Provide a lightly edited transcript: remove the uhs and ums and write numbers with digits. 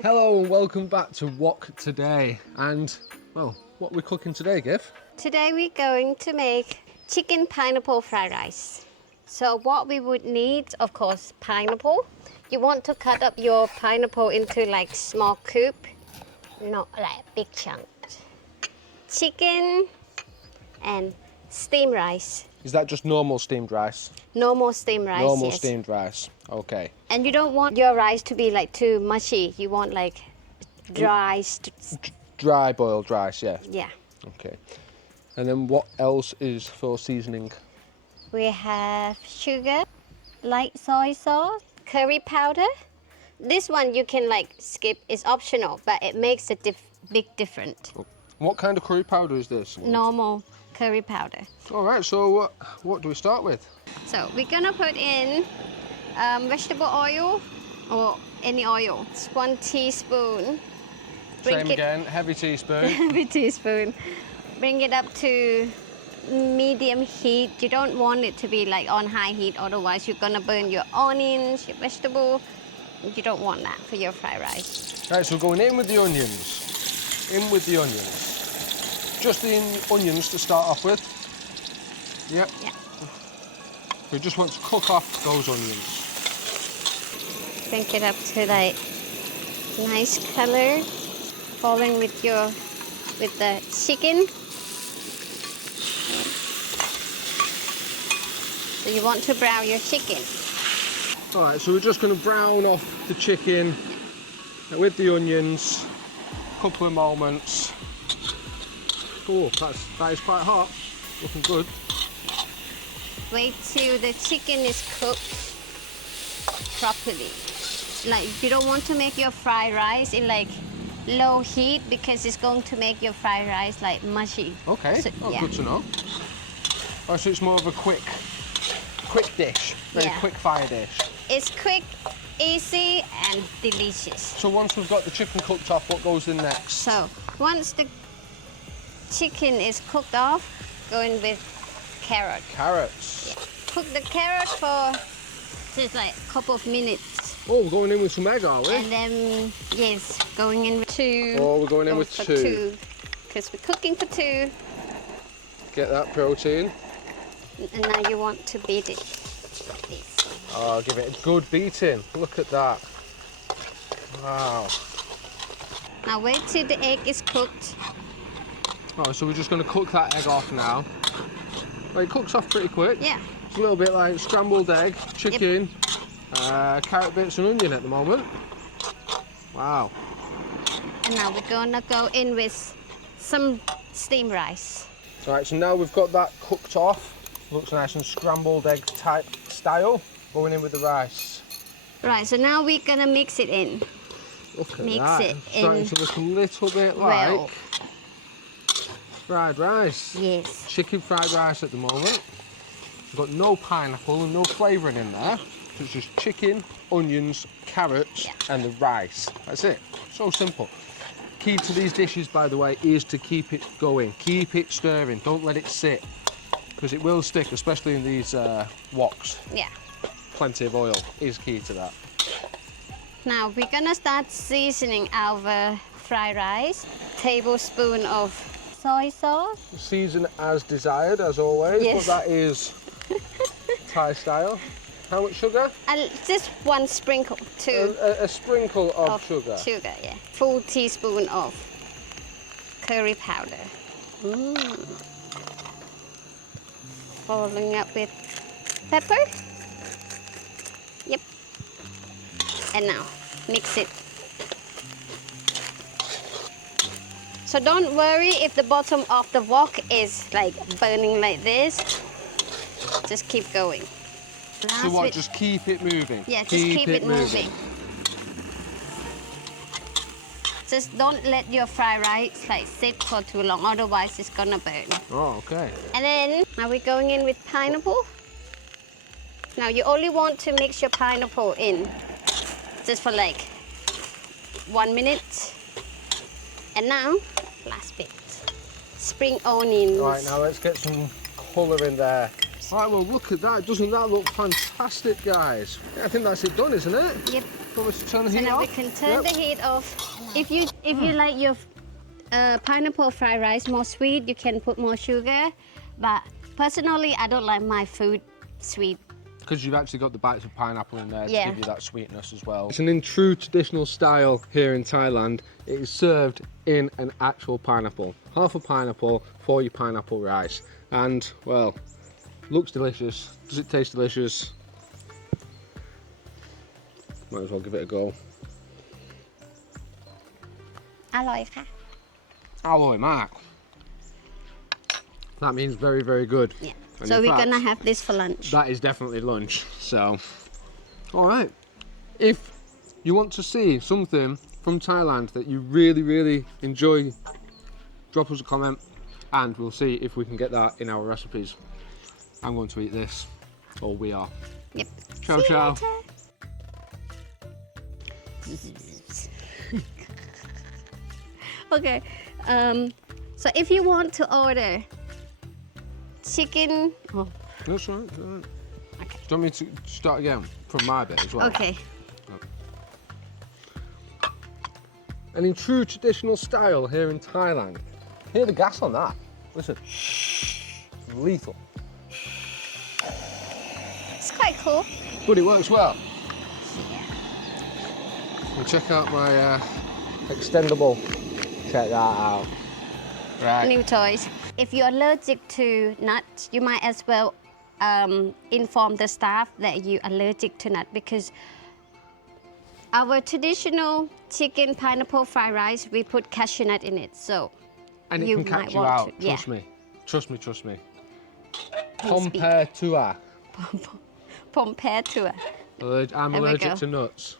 Hello and welcome back to Wok Today. And, well, what we're cooking today, Giv? Today we're going to make chicken pineapple fried rice. So what we would need, of course, pineapple. You want to cut up your pineapple into like small cube, not like big chunks. Chicken and steamed rice. Is that just normal steamed rice? Normal steamed rice, Normal yes. steamed rice, okay. And you don't want your rice to be like too mushy. You want like dry. Dry boiled rice, yeah. Yeah. Okay. And then what else is for seasoning? We have sugar, light soy sauce, curry powder. This one you can like skip, it's optional, but it makes a big difference. What kind of curry powder is this? Normal curry powder. All right, so what do we start with? So we're gonna put in vegetable oil or any oil. It's 1 teaspoon. Same again, heavy teaspoon. Heavy teaspoon. Bring it up to medium heat. You don't want it to be like on high heat, otherwise you're gonna burn your onions, your vegetable. You don't want that for your fried rice. Right, so we're going in with the onions. In with the onions. Just the onions to start off with. Yep. Yeah. We just want to cook off those onions. Bring it up to like nice color. Following with the chicken. So you want to brown your chicken. All right, so we're just going to brown off the chicken with the onions. A couple of moments. Oh, that is quite hot. Looking good. Wait till the chicken is cooked properly. Like you don't want to make your fried rice in like low heat because it's going to make your fried rice like mushy. Okay, So, oh, yeah. good to know. Oh, so it's more of a quick dish, very Yeah. quick fire dish. It's quick, easy, and delicious. So once we've got the chicken cooked off, what goes in next? So once the chicken is cooked off, go in with carrot. Carrots. Cook the carrot for just like a couple of minutes. Oh, we're going in with some egg, are we? And then, yes, going in with 2. Oh, we're going in Go with for 2. Because we're cooking for 2. Get that protein. And now you want to beat it like this. Oh, give it a good beating. Look at that. Wow. Now wait till the egg is cooked. Oh, so we're just going to cook that egg off now. Well, it cooks off pretty quick. Yeah. It's a little bit like scrambled egg, chicken, carrot bits and onion at the moment. Wow. And now we're gonna go in with some steamed rice. Right, so now we've got that cooked off. Looks nice and scrambled egg type style. Going in with the rice. Right, so now we're gonna mix it in. Look at Mix that. it It's starting in to look a little bit like well. fried rice. Yes. Chicken fried rice at the moment. We've got no pineapple and no flavouring in there. So it's just chicken, onions, carrots, Yeah. and the rice. That's it. So simple. Key to these dishes, by the way, is to keep it going. Keep it stirring. Don't let it sit, because it will stick, especially in these woks. Yeah. Plenty of oil is key to that. Now we're gonna start seasoning our fried rice. Tablespoon of soy sauce. Season as desired, as always, Yes. but that is Thai style. How much sugar? And just 1 sprinkle, 2 A sprinkle of sugar. Sugar, yeah. Full teaspoon of curry powder. Following up with pepper. Yep. And now mix it. So don't worry if the bottom of the wok is like burning like this. Just keep going. So what, just keep it moving? Yeah, just keep it moving. Just don't let your fried rice like sit for too long, otherwise it's gonna burn. Oh, okay. And then now we're going in with pineapple. Now you only want to mix your pineapple in just for like 1 minute. And now, last bit, spring onions. Right, now let's get some colour in there. Right, well look at that. Doesn't that look fantastic, guys? I think that's it done, isn't it? Yep. Want us to turn the So heat now off? we can turn Yep. the heat off. If you like your pineapple fried rice more sweet, you can put more sugar. But personally, I don't like my food sweet. Because you've actually got the bites of pineapple in there to Yeah. give you that sweetness as well. It's in true traditional style here in Thailand. It is served in an actual pineapple. Half a pineapple for your pineapple rice. And, well, looks delicious. Does it taste delicious? Might as well give it a go. อร่อยค่ะ Alloy Mark. That means very, very good. Yeah. And So in we're fact, gonna have this for lunch. That is definitely lunch. So, all right. If you want to see something from Thailand that you really, really enjoy, drop us a comment and we'll see if we can get that in our recipes. I'm going to eat this, or we are. Yep. Ciao, See you ciao. later. Okay. So if you want to order chicken, That's right. That's right. Okay. Do you want me to start again from my bit as well? okay. And in true traditional style here in Thailand, hear the gas on that. Listen, lethal. It's quite cool. But it works well. And check out my extendable. Check that out. Right. New toys. If you're allergic to nuts, you might as well inform the staff that you're allergic to nuts, because our traditional chicken pineapple fried rice, we put cashew nut in it. So And it you can catch might you want out. to- yeah. Trust me. Trust me. Trust me. Please speak. Compare to her. Compared to it. I'm There we allergic go. to nuts.